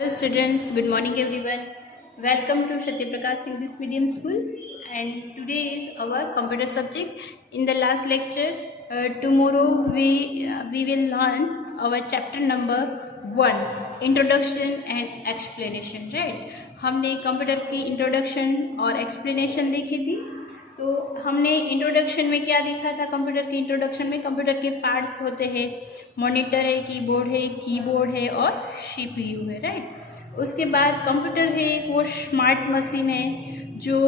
Hello students, good morning everyone. Welcome to Satya Prakash English Medium School, and today is our computer subject. In the last lecture, tomorrow we will learn our chapter number 1, Introduction and Explanation. Right? हमने computer की introduction और explanation देखी थी. तो हमने introduction में क्या देखा था? कंप्यूटर के इंट्रोडक्शन में कंप्यूटर के पार्ट्स होते हैं, मॉनिटर है, कीबोर्ड है और सीपीयू है. राइट. उसके बाद कंप्यूटर है एक वो स्मार्ट मशीन है जो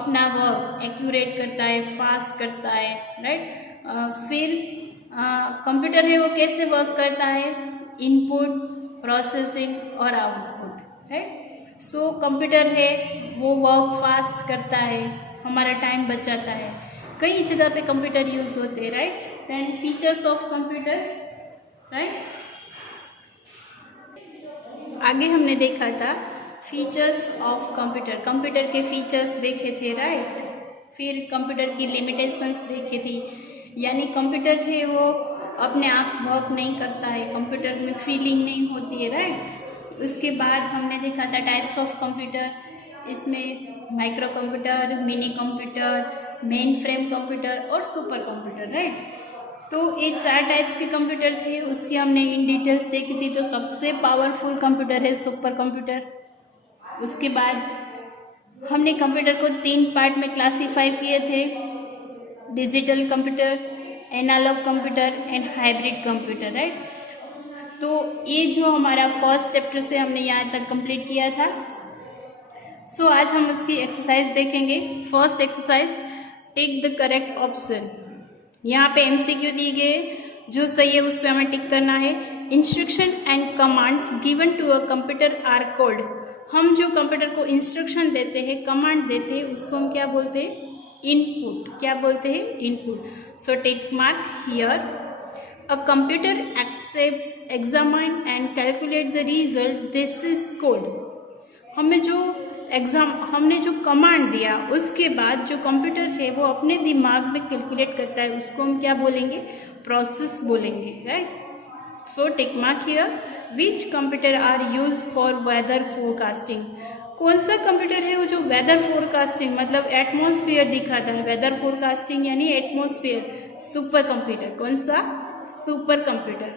अपना वर्क एक्यूरेट करता है, फास्ट करता है. राइट. फिर कंप्यूटर है वो कैसे वर्क करता है? इनपुट, प्रोसेसिंग और आउटपुट. राइट. सो कंप्यूटर है वो वर्क फास्ट करता है, हमारा टाइम बचाता है. कई जगह पे कंप्यूटर यूज़ होते हैं. Right. Then features of computers. Right. आगे हमने देखा था फीचर्स ऑफ कंप्यूटर. कंप्यूटर के फीचर्स देखे थे. राइट. फिर कंप्यूटर की लिमिटेशंस देखी थी, यानी कंप्यूटर है वो अपने आप वर्क नहीं करता है, कंप्यूटर में फीलिंग नहीं होती है. राइट. उसके बाद हमने देखा था टाइप्स ऑफ कंप्यूटर. इसमें micro computer, mini computer, main frame computer और सुपर कंप्यूटर. राइट. तो ये 4 टाइप्स के कंप्यूटर थे, उसकी हमने इन डिटेल्स देखी थी. तो सबसे पावरफुल कंप्यूटर है सुपर कंप्यूटर. उसके बाद हमने कंप्यूटर को 3 पार्ट में क्लासीफाई किए थे: digital computer, analogue computer and hybrid computer. Right. तो ये जो हमारा फर्स्ट चैप्टर से हमने यहाँ तक कंप्लीट किया था. सो आज हम उसकी एक्सरसाइज देखेंगे. First exercise, tick the correct option. यहाँ पे एमसीक्यू दिए गए, जो सही है उस पर हमें टिक करना है. Instruction and commands given to a computer are called. हम जो कंप्यूटर को इंस्ट्रक्शन देते हैं, कमांड देते हैं, उसको हम क्या बोलते हैं? इनपुट. क्या बोलते हैं? Input. So tick mark here. A computer accepts, examine and calculate the result. This is code. हमने जो कमांड दिया उसके बाद जो कंप्यूटर है वो अपने दिमाग में कैलकुलेट करता है, उसको हम क्या बोलेंगे? प्रोसेस बोलेंगे. Right. So tick mark here. Which computer are used for weather forecasting. कौन सा कंप्यूटर है वो जो वेदर फोरकास्टिंग मतलब एटमॉस्फेयर दिखाता है? वेदर फोरकास्टिंग यानी एटमॉस्फेयर. Super computer. कौन सा? Super computer.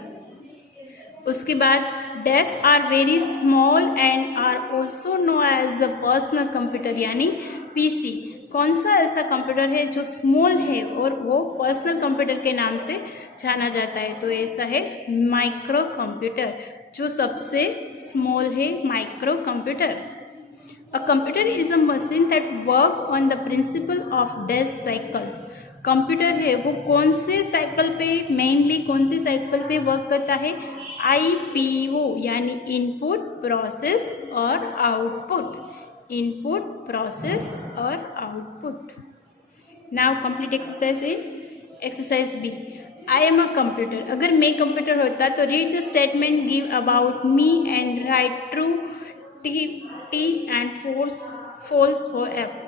उसके बाद dash are very small and are also no as a personal computer यानी पीसी. कौन सा ऐसा कंप्यूटर है जो स्मॉल है और वो पर्सनल कंप्यूटर के नाम से जाना जाता है? तो ऐसा है माइक्रो कंप्यूटर, जो सबसे स्मॉल है micro computer. A computer is a machine that work on the principle of dash cycle. Computer है वो कौन से साइकिल पे, मेनली कौन से साइकिल पे वर्क करता है? आईपीओ यानी इनपुट, प्रोसेस और आउटपुट. इनपुट, प्रोसेस और output. Now complete exercise A. Exercise B. I am a computer. अगर मैं कंप्यूटर होता तो read the statement give about me and write true, T and false for F.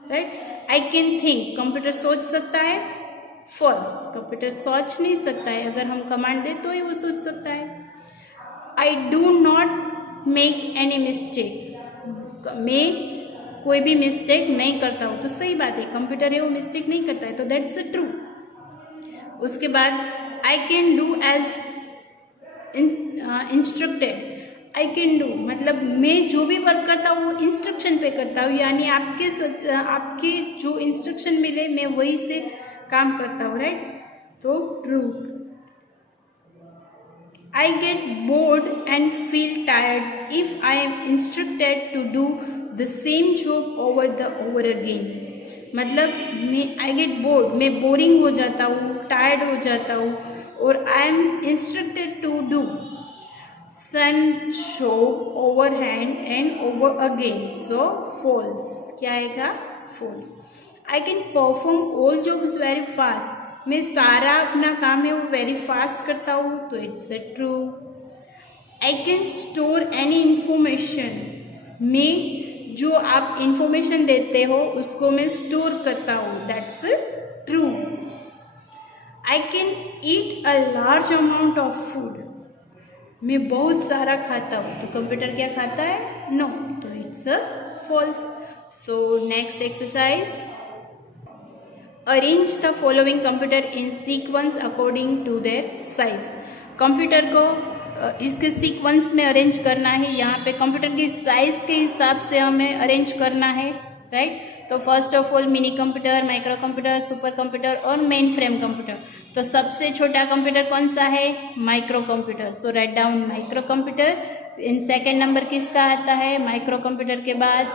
Right. I can think. Computer सोच सकता है. False. Computer सोच नहीं सकता है, अगर हम कमांड दें तो ही वो सोच सकता है. I do not make any mistake. मैं कोई भी मिस्टेक नहीं करता हूँ. तो सही बात है, कंप्यूटर है वो मिस्टेक नहीं करता है, तो दैट्स अ ट्रू. उसके बाद I can do as instructed. I can do मतलब मैं जो भी वर्क करता हूँ वो इंस्ट्रक्शन पे करता हूँ, यानी आपके जो इंस्ट्रक्शन मिले मैं वही से काम करता हूँ. राइट. तो true. I get bored and feel tired if I am instructed to do the same job over again. मतलब आई गेट बोर्ड, मैं बोरिंग हो जाता हूँ, टायर्ड हो जाता हूँ, और I am instructed to do same job overhand and over again. So false. क्या आएगा? false. I can perform all jobs very fast. मैं सारा अपना काम है वो very fast करता हूँ, तो it's a true. I can store any information. मैं जो आप इंफॉर्मेशन देते हो उसको मैं स्टोर करता हूँ, that's true. I can eat a large amount of food. मैं बहुत सारा खाता हूँ, तो कंप्यूटर क्या खाता है? नो, तो it's a false. So next exercise, arrange the following computer in sequence according to their size. Computer को इसके सीक्वेंस में अरेंज करना है. यहाँ पे कंप्यूटर की साइज के हिसाब से हमें अरेंज करना है, राइट. तो first of all mini computer, micro computer, super computer और मेन फ्रेम कंप्यूटर. तो सबसे छोटा कंप्यूटर कौन सा है? Micro computer. So write down micro computer. In second number किसका आता है? माइक्रो कंप्यूटर के बाद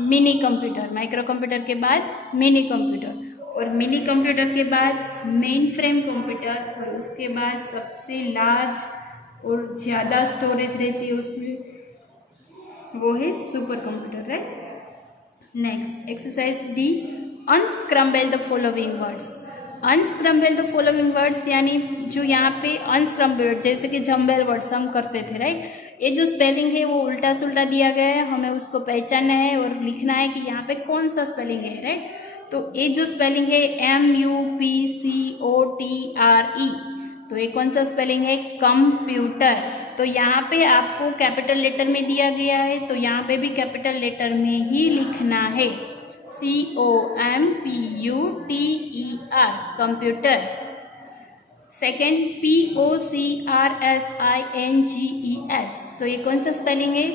मिनी कंप्यूटर, माइक्रो कंप्यूटर के बाद मिनी कंप्यूटर, और मिनी कंप्यूटर के बाद मेन फ्रेम कंप्यूटर, और उसके बाद सबसे लार्ज और ज़्यादा स्टोरेज रहती है उसमें, वो है super computer, right. Next exercise D, unscramble the following words. Unscramble the following words यानी जो यहाँ पे अनस्क्रम्बल, जैसे कि जम्बल वर्ड्स हम करते थे, राइट. ये जो स्पेलिंग है वो उल्टा सुल्टा दिया गया है, हमें उसको पहचानना है और लिखना है कि यहाँ पे कौन सा स्पेलिंग है, राइट. तो ये जो स्पेलिंग है MUPCOTRE, तो ये कौन सा स्पेलिंग है? कंप्यूटर. तो यहाँ पे आपको कैपिटल लेटर में दिया गया है, तो यहाँ पे भी कैपिटल लेटर में ही लिखना है. COMPUTER, computer. सेकेंड POCRSINGES, तो ये कौन सा स्पेलिंग है?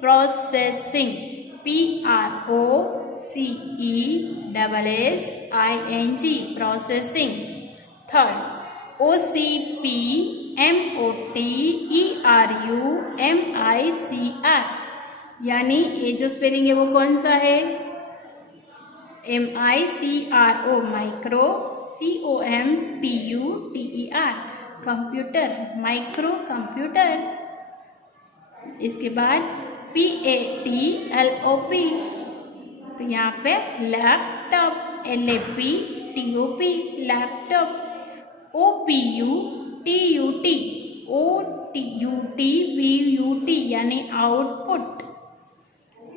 Processing. PROCESSING, processing. Third OCPMOTERUMICR, यानी ये जो स्पेलिंग है वो कौन सा है? MICRO, micro. COMPUTER, computer, micro computer. इसके बाद PATLOP, तो यहाँ पे लैपटॉप. LAPTOP, laptop. OPUTUT यानी आउटपुट.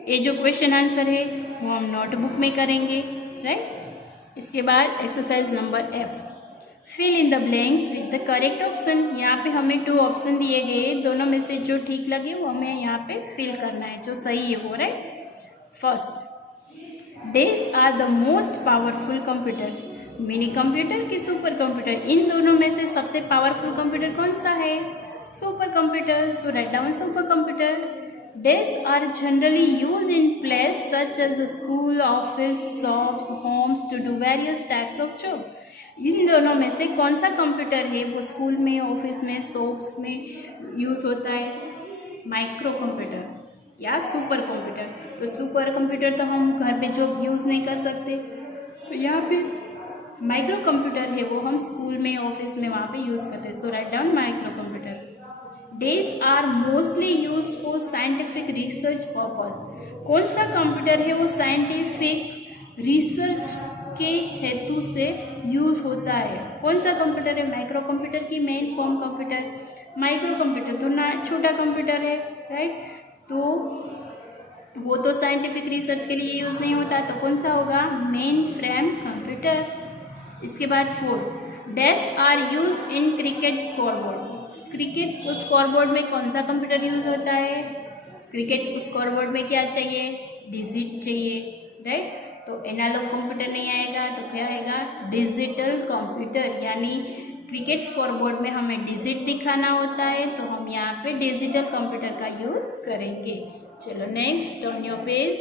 ये जो क्वेश्चन आंसर है वो हम नोटबुक में करेंगे, राइट. इसके बाद exercise number F, fill in the blanks with the correct option. यहाँ पे हमें 2 ऑप्शन दिए गए, दोनों में से जो ठीक लगे वो हमें यहाँ पे फिल करना है, जो सही है वो, right. First, dash are the most powerful computer. Mini computer की सुपर कंप्यूटर, इन दोनों में से सबसे पावरफुल कंप्यूटर कौन सा है? Super computer. So write down super computer. Desks are generally used in places such as a school, office, shops, homes to do various types of job. इन दोनों में से कौन सा कंप्यूटर है वो स्कूल में, ऑफिस में, शॉप्स में यूज़ होता है? माइक्रो कंप्यूटर या सुपर कंप्यूटर. तो सुपर कंप्यूटर तो हम घर पे जॉब यूज़ नहीं कर सकते, तो यहाँ पे माइक्रो कंप्यूटर है वो हम स्कूल में, ऑफिस में, वहाँ पे यूज़ करते हैं. So write down micro computer. These are mostly used for scientific research purpose. कौन सा कंप्यूटर है वो साइंटिफिक रिसर्च के हेतु से यूज़ होता है? कौन सा कंप्यूटर है? माइक्रो कंप्यूटर की main form computer. Micro computer तो ना छोटा कंप्यूटर है, राइट. तो वो तो साइंटिफिक रिसर्च के लिए यूज़ नहीं होता, तो कौन सा होगा? Mainframe computer. इसके बाद 4, dash are used in cricket scoreboard. Cricket को स्कोरबोर्ड में कौन सा कंप्यूटर यूज़ होता है? क्रिकेट को स्कोरबोर्ड में क्या चाहिए? डिजिट चाहिए, राइट. तो एनालॉग कंप्यूटर नहीं आएगा, तो क्या आएगा? Digital computer. यानी क्रिकेट स्कोरबोर्ड में हमें डिजिट दिखाना होता है, तो हम यहाँ पे डिजिटल कंप्यूटर का यूज़ करेंगे. चलो next, turn your page.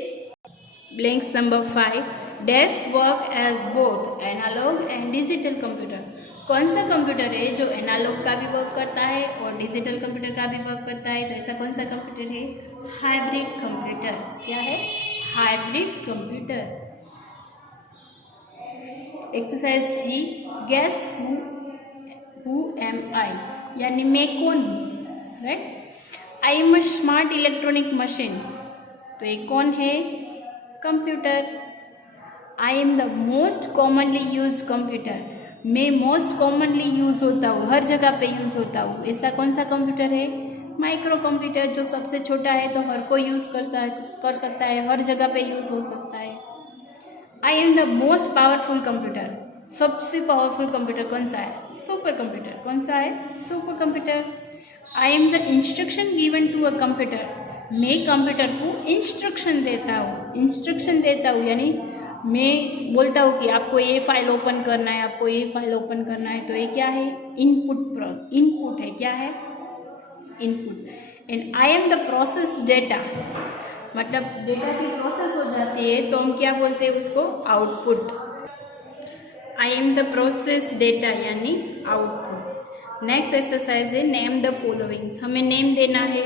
Blanks number 5, dash work as both analogue and digital computer. कौन सा कंप्यूटर है जो एनालॉग का भी वर्क करता है और डिजिटल कंप्यूटर का भी वर्क करता है? तो ऐसा कौन सा कंप्यूटर है? Hybrid computer. क्या है? Hybrid computer. Exercise G, guess who am I, यानी मैं कौन हूँ, right. I am a smart electronic machine. तो ये कौन है? Computer. I am the most commonly used computer. मैं मोस्ट कॉमनली यूज़ होता हूँ, हर जगह पे यूज़ होता हूँ. ऐसा कौन सा कंप्यूटर है? माइक्रो कंप्यूटर, जो सबसे छोटा है तो हर कोई यूज़ कर सकता है, हर जगह पे यूज़ हो सकता है. I am the most powerful computer. सबसे पावरफुल कंप्यूटर कौन सा है? Super computer. कौन सा है? Super computer. I am the instruction given to a computer, मैं कंप्यूटर को इंस्ट्रक्शन देता हूँ यानी मैं बोलता हूँ कि आपको ये फाइल ओपन करना है, आपको ये फाइल ओपन करना है, तो ये क्या है, इनपुट है, क्या है, input. And I am the process data, मतलब डेटा की प्रोसेस हो जाती है तो हम क्या बोलते हैं उसको, output. I am the process data यानी आउटपुट। नेक्स्ट एक्सरसाइज है नेम द फॉलोइंग्स, हमें नेम देना है।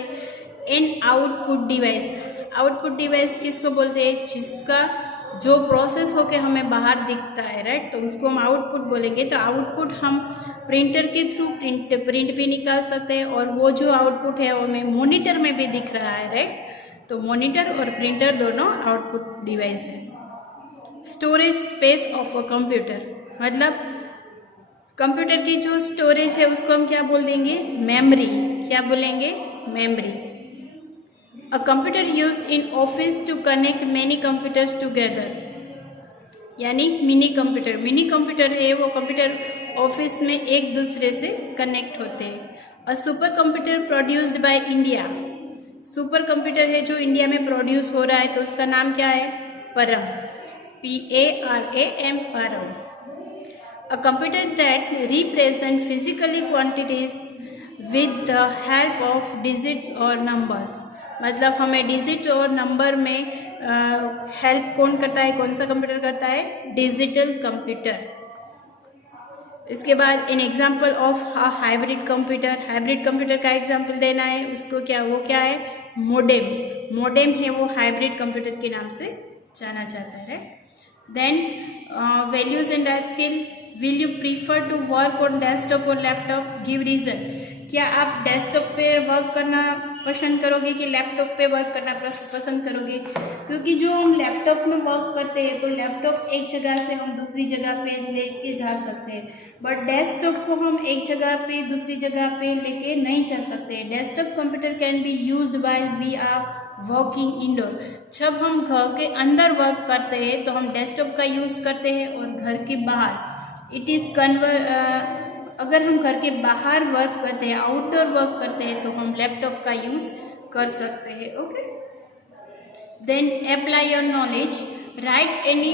An output device, output device किसको बोलते हैं, जिसका जो प्रोसेस होके हमें बाहर दिखता है, राइट, तो उसको हम आउटपुट बोलेंगे। तो आउटपुट हम प्रिंटर के थ्रू प्रिंट भी निकाल सकते हैं, और वो जो आउटपुट है वो हमें मॉनिटर में भी दिख रहा है, राइट, तो मॉनिटर और प्रिंटर दोनों आउटपुट डिवाइस है। Storage space of a computer, मतलब कंप्यूटर की जो स्टोरेज है उसको हम क्या बोल देंगे, मेमोरी, क्या बोलेंगे, memory. A computer used in office to connect many computers together, यानी मिनी कंप्यूटर है वो कंप्यूटर ऑफिस में एक दूसरे से कनेक्ट होते हैं। अ super computer produced by India, super computer है जो इंडिया में प्रोड्यूस हो रहा है तो उसका नाम क्या है, परम, PARAM, परम। A computer that represent physically quantities with the help of digits और नंबर्स, मतलब हमें डिजिट और नंबर में हेल्प कौन करता है, कौन सा कंप्यूटर करता है, डिजिटल कंप्यूटर। इसके बाद in example of hybrid computer का एग्जाम्पल देना है उसको, क्या, वो क्या है, मोडेम है वो हाइब्रिड कंप्यूटर के नाम से जाना जाता है। Then values and life skill, will you prefer to work on desktop और लैपटॉप, गिव रीजन, क्या आप डेस्कटॉप पे वर्क करना पसंद करोगे कि लैपटॉप पे वर्क करना पसंद करोगे, क्योंकि जो हम लैपटॉप में वर्क करते हैं तो लैपटॉप एक जगह से हम दूसरी जगह पे लेके जा सकते हैं, बट डेस्कटॉप को हम एक जगह पे दूसरी जगह पे लेके नहीं जा सकते। Desktop computer can be used while we are working indoor, जब हम घर के अंदर वर्क करते हैं तो हम डेस्कटॉप का यूज़ करते हैं, और घर के बाहर इट इज़ अगर हम घर के बाहर वर्क करते हैं, आउटडोर वर्क करते हैं, तो हम लैपटॉप का यूज़ कर सकते हैं। Okay, then apply your knowledge, write any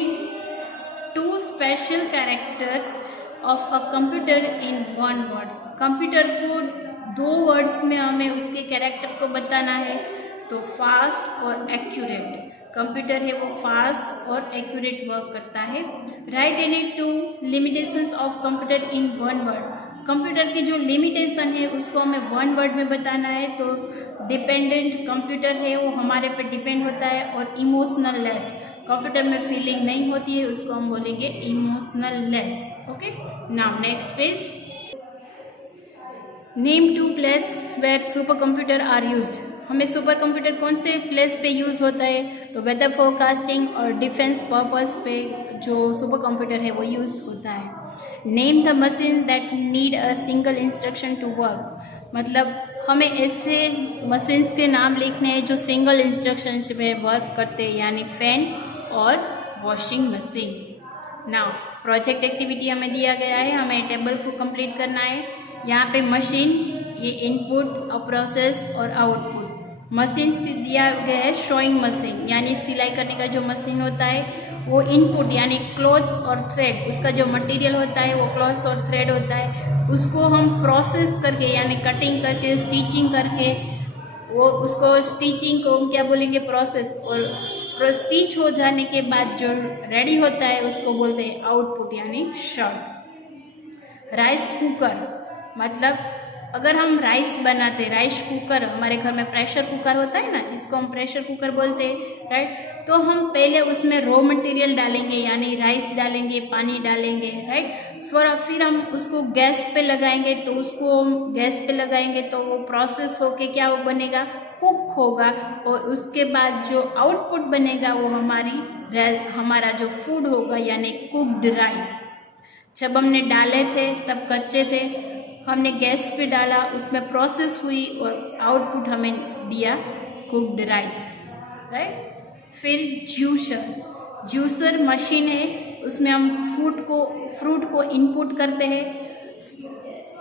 2 special characters of a computer in 1 words, computer को 2 वर्ड्स में हमें उसके कैरेक्टर को बताना है, तो फास्ट और एक्यूरेट, कंप्यूटर है वो फास्ट और एक्यूरेट वर्क करता है। Right any 2 limitations of computer in 1 word, computer की जो लिमिटेशन है उसको हमें 1 वर्ड में बताना है, तो डिपेंडेंट कंप्यूटर है वो हमारे पे डिपेंड होता है, और इमोशनल लेस, कंप्यूटर में फीलिंग नहीं होती है, उसको हम बोलेंगे emotionless. Okay, now next page, name 2 place where super computer are used, हमें सुपर कंप्यूटर कौन से प्लेस पे यूज़ होता है, तो वेदर फोरकास्टिंग और डिफेंस पर्पस पे जो सुपर कंप्यूटर है वो यूज़ होता है। Name the machine that need a single instruction to work, मतलब हमें ऐसे मशीन्स के नाम लिखने हैं जो सिंगल इंस्ट्रक्शन पे वर्क करते हैं, यानी फैन और washing machine. Now project activity हमें दिया गया है, हमें टेबल को कंप्लीट करना है। यहाँ पे मशीन, ये इनपुट और प्रोसेस और आउटपुट, मशीन्स दिया गया है शोइंग मशीन, यानी सिलाई करने का जो मशीन होता है वो इनपुट यानी क्लॉथ्स और थ्रेड, उसका जो मटेरियल होता है वो क्लॉथ्स और थ्रेड होता है, उसको हम प्रोसेस करके यानी कटिंग करके स्टिचिंग करके वो उसको स्टिचिंग को हम क्या बोलेंगे, प्रोसेस, और स्टिच हो जाने के बाद जो रेडी होता है उसको बोलते हैं आउटपुट यानी शर्ट। राइस कुकर, मतलब अगर हम राइस बनाते, राइस कुकर, हमारे घर में प्रेशर कुकर होता है ना, इसको हम प्रेशर कुकर बोलते हैं, राइट, तो हम पहले उसमें रॉ मटेरियल डालेंगे यानी राइस डालेंगे, पानी डालेंगे, राइट, फिर हम उसको गैस पे लगाएंगे, तो उसको गैस पे लगाएंगे तो वो प्रोसेस होके क्या वो बनेगा, कुक होगा, और उसके बाद जो आउटपुट बनेगा वो हमारा जो फूड होगा यानी कुक्ड राइस। जब हमने डाले थे तब कच्चे थे, हमने गैस पे डाला, उसमें प्रोसेस हुई और आउटपुट हमें दिया कुक्ड राइस, राइट। फिर जूसर मशीन है, उसमें हम फ्रूट को इनपुट करते हैं,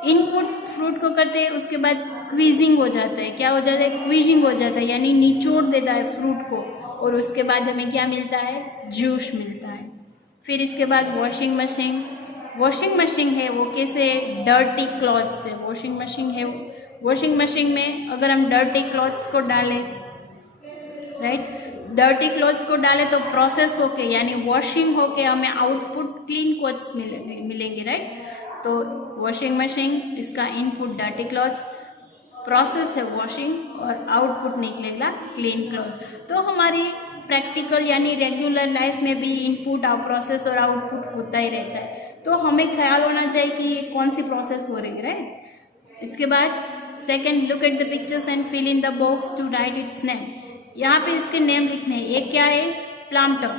इनपुट फ्रूट को करते हैं, उसके बाद क्वीजिंग हो जाता है। क्या हो जाता है? क्वीजिंग हो जाता है, यानी निचोड़ देता है फ्रूट को, और उसके बाद हमें क्या मिलता है? जूस मिलता है। फिर इसके बाद वॉशिंग मशीन। वॉशिंग मशीन है वो कैसे? डर्टी क्लॉथ्स से वॉशिंग मशीन है। वॉशिंग मशीन में अगर हम डर्टी क्लॉथ्स को डालें, राइट, डर्टी क्लॉथ्स को डालें तो प्रोसेस होके यानी वॉशिंग होके हमें आउटपुट क्लीन क्लॉथ्स मिलेंगे, राइट। तो वॉशिंग मशीन, इसका इनपुट डर्टी क्लॉथ्स, प्रोसेस है वॉशिंग, और आउटपुट निकलेगा क्लीन क्लॉथ्स। तो हमारी प्रैक्टिकल यानी रेगुलर लाइफ में भी इनपुट और प्रोसेस और आउटपुट होता ही रहता है। तो हमें ख्याल होना चाहिए कि ये कौन सी प्रोसेस हो रही है, राइट। इसके बाद second, look at the pictures and fill in the box to write its name. यहाँ पे इसके नेम लिखने हैं। ये क्या है? Planter,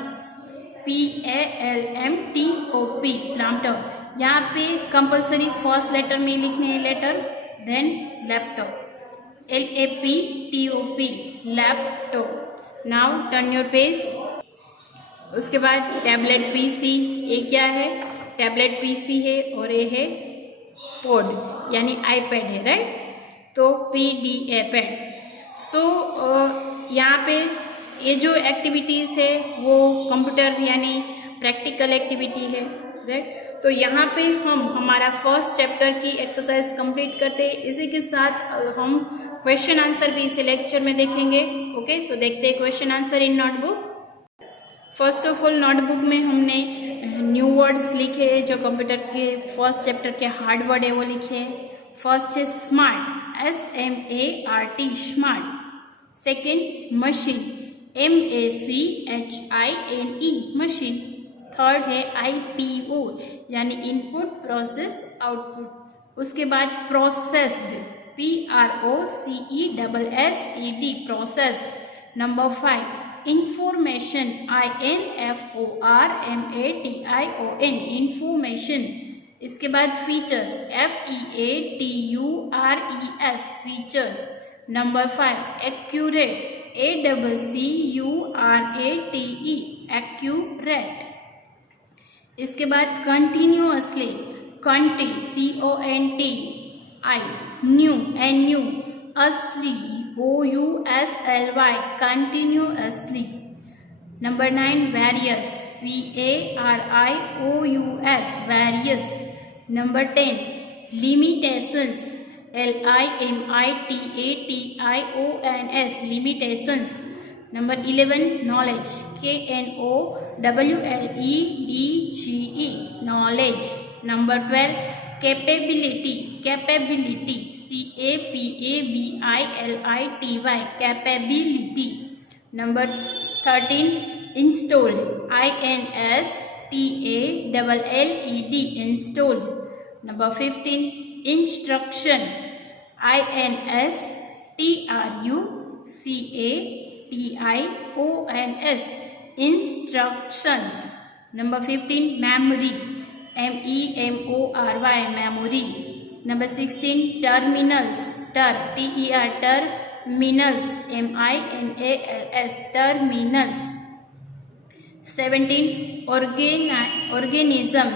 PALMTOP, planter. यहाँ पे कंपल्सरी फर्स्ट लेटर में लिखने हैं letter, then laptop, LAPTOP, laptop. Now turn your page. उसके बाद टैबलेट PC, ये क्या है? टैबलेट PC है, और ये है पॉड यानी iPad है, राइट। तो PDA, पैड। सो यहाँ पे ये जो एक्टिविटीज़ है वो कंप्यूटर यानी प्रैक्टिकल एक्टिविटी है, राइट। तो यहाँ पे हम हमारा फर्स्ट चैप्टर की एक्सरसाइज कंप्लीट करते हैं। इसी के साथ हम क्वेश्चन आंसर भी इस लेक्चर में देखेंगे। ओके, तो देखते हैं question answer in notebook. First of all notebook में हमने न्यू वर्ड्स लिखे हैं, जो कंप्यूटर के फर्स्ट चैप्टर के हार्ड वर्ड है वो लिखे हैं। फर्स्ट है smart, SMART, smart. Second machine, MACHINE, machine. Third है IPO यानी इनपुट प्रोसेस आउटपुट। उसके बाद processed, PROCESSED, processed. Number 5 information, INFORMATION, information. इसके बाद features, FEATURES, features. Number 5 accurate, ACCURATE, accurate. इसके बाद कंटिन्यूअसली, कंटी, CONTI, न्यू, NU, असली, OUSLY, continuously. Number 9 various, VARIOUS, various. Number 10 limitations, LIMITATIONS, limitations. Number 11 knowledge, KNOWLEDGE, knowledge. Number 12 capability, capability, CAPABILITY, capability. Number 13 installed, INSTALLED, installed. Number 15 instruction, INSTRUCATIONS, instructions. Number 15 memory, MEMORY, memory. Number 16 terminals, terminals, MINALS, terminals. 17 organism, organism,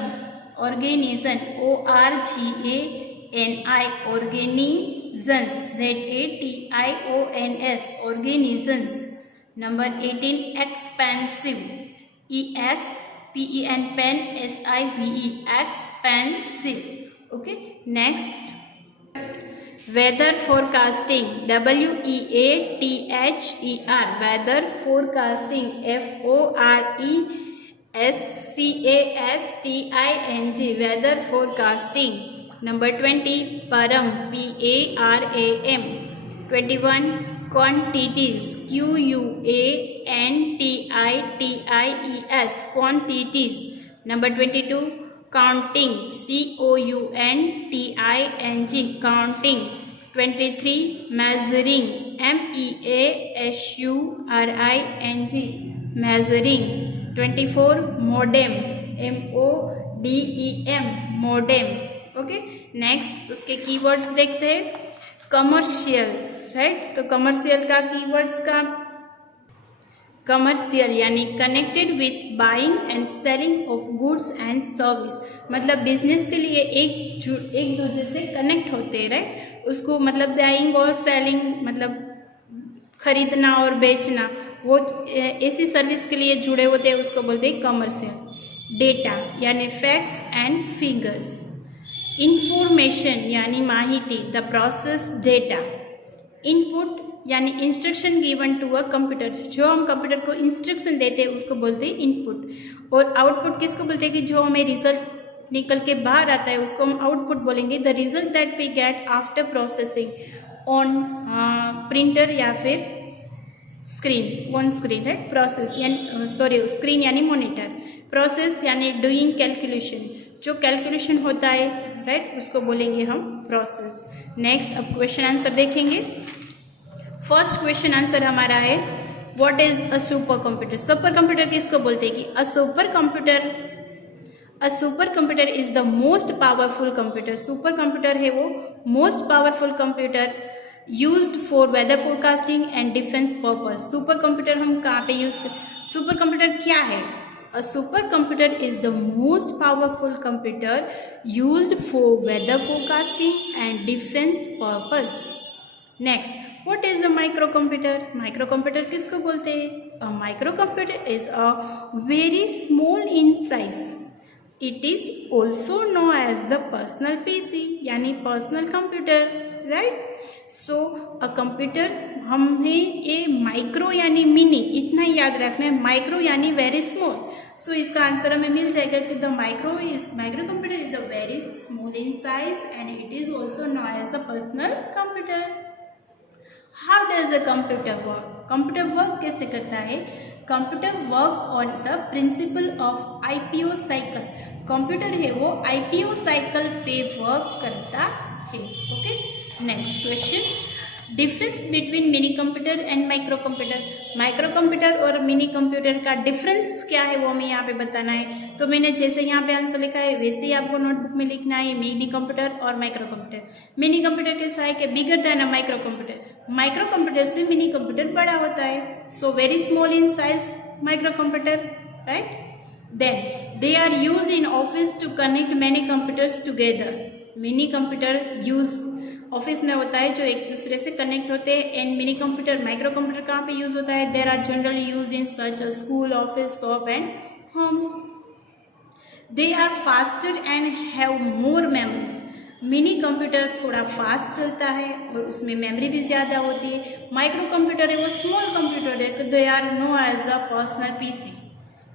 organisms, ZATIONS, organisms. Number 18 expensive, EXPEN, पेन, SIVE, expensive. Okay, next weather forecasting, WEATHER, weather forecasting, FORESCASTING, weather forecasting. Number 20 परम, PARAM। 21 quantities, QUANTITIES, quantities. Number 22 counting, COUNTING, counting. 23 measuring, MEASURING, measuring. 24 modem, MODEM, modem. Okay, next उसके keywords देखते हैं। Commercial, right. तो commercial का keywords का commercial यानी connected with buying and selling of goods and service, मतलब business के लिए एक दूसरे से कनेक्ट होते हैं, राइट। उसको मतलब बाइंग और सेलिंग मतलब खरीदना और बेचना, वो ऐसी सर्विस के लिए जुड़े होते हैं, उसको बोलते हैं कमर्शियल। डेटा यानी फैक्ट्स एंड फिगर्स। इंफॉर्मेशन यानी माहिती, द प्रोसेस डेटा। इनपुट यानी instruction given to a computer, जो हम कंप्यूटर को इंस्ट्रक्शन देते हैं उसको बोलते हैं इनपुट। और आउटपुट किसको बोलते हैं कि जो हमें रिजल्ट निकल के बाहर आता है उसको हम आउटपुट बोलेंगे। The result that we get after processing on printer या फिर screen, on screen, right. Process यानी स्क्रीन यानी मॉनिटर। प्रोसेस यानी डूइंग कैलकुलेशन, जो कैलकुलेशन होता है, राइट, उसको बोलेंगे हम प्रोसेस। नेक्स्ट अब क्वेश्चन आंसर देखेंगे। फर्स्ट क्वेश्चन आंसर हमारा है what is a super computer. Super computer किसको बोलते हैं कि a super computer is the most powerful computer. Super computer है वो most powerful computer used for weather forecasting and defence purpose. Super computer हम कहाँ पे यूज कर, सुपर कंप्यूटर क्या है? A super computer is the most powerful computer used for weather forecasting and defence purpose. Next, what is a micro computer. Micro computer किसको बोलते हैं? A micro computer is a very small in size. It is also no as the personal PC यानी personal computer, right. So a computer, हमें ये micro यानी mini इतना ही याद रखना है, माइक्रो यानी वेरी स्मॉल। सो इसका आंसर हमें मिल जाएगा कि the micro computer is a very small in size and it is also no as the personal computer. How does a computer work. Computer work कैसे करता है? Computer work on the principle of IPO cycle. Computer है वो IPO cycle पे work करता है। Okay, next question, difference between mini computer and micro computer. Micro computer और mini computer का डिफरेंस क्या है वो हमें यहाँ पे बताना है। तो मैंने जैसे यहाँ पे आंसर लिखा है वैसे ही आपको नोटबुक में लिखना है, मिनी कंप्यूटर और माइक्रो कंप्यूटर। मिनी कंप्यूटर कैसा है कि bigger than a micro computer. Micro computer से मिनी कंप्यूटर बड़ा होता है, so very small in size micro computer, right. Then they are use in office to connect many computers together. Mini computer use office में होता है जो एक दूसरे से कनेक्ट होते हैं। And mini computer, micro computer कहाँ पे यूज होता है? There are generally use in such a school, office, shop and homes. They are faster and have more memories. Mini computer थोड़ा फास्ट चलता है और उसमें मेमोरी भी ज़्यादा होती है। माइक्रो कंप्यूटर है वो स्मॉल कंप्यूटर है, they are known as a personal PC,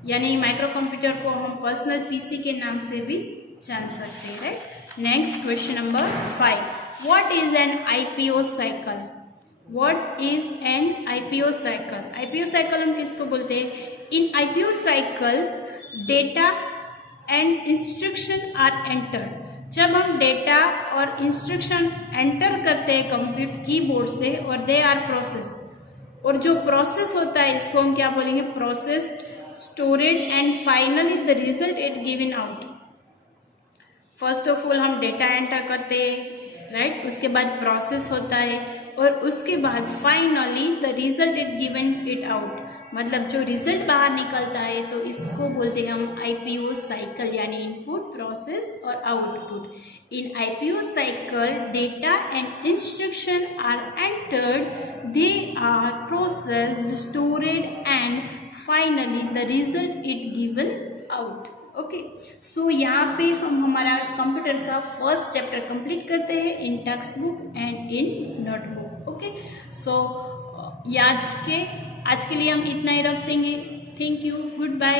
यानी माइक्रो कंप्यूटर को हम पर्सनल पीसी के नाम से भी जान सकते हैं, right. Next question number 5, what is an IPO cycle. What is an IPO cycle. IPO cycle हम किसको बोलते हैं? In IPO cycle data and instruction are entered. जब हम डेटा और इंस्ट्रक्शन एंटर करते हैं कंप्यूटर कीबोर्ड से और दे आर प्रोसेस, और जो प्रोसेस होता है इसको हम क्या बोलेंगे? Processed, stored and finally the result it given out. First of all हम डेटा एंटर करते हैं, राइट, उसके बाद प्रोसेस होता है और उसके बाद finally the result it given it out, मतलब जो रिजल्ट बाहर निकलता है तो इसको बोलते हैं हम आईपीओ साइकिल यानी इनपुट, प्रोसेस और output. In IPO cycle data and instruction are entered, they are processed, stored and finally the result it given out. Okay, so यहाँ पे हम हमारा कंप्यूटर का फर्स्ट चैप्टर कंप्लीट करते हैं in text book and in notebook. Okay, so आज के लिए हम इतना ही रख देंगे। Thank you, good bye.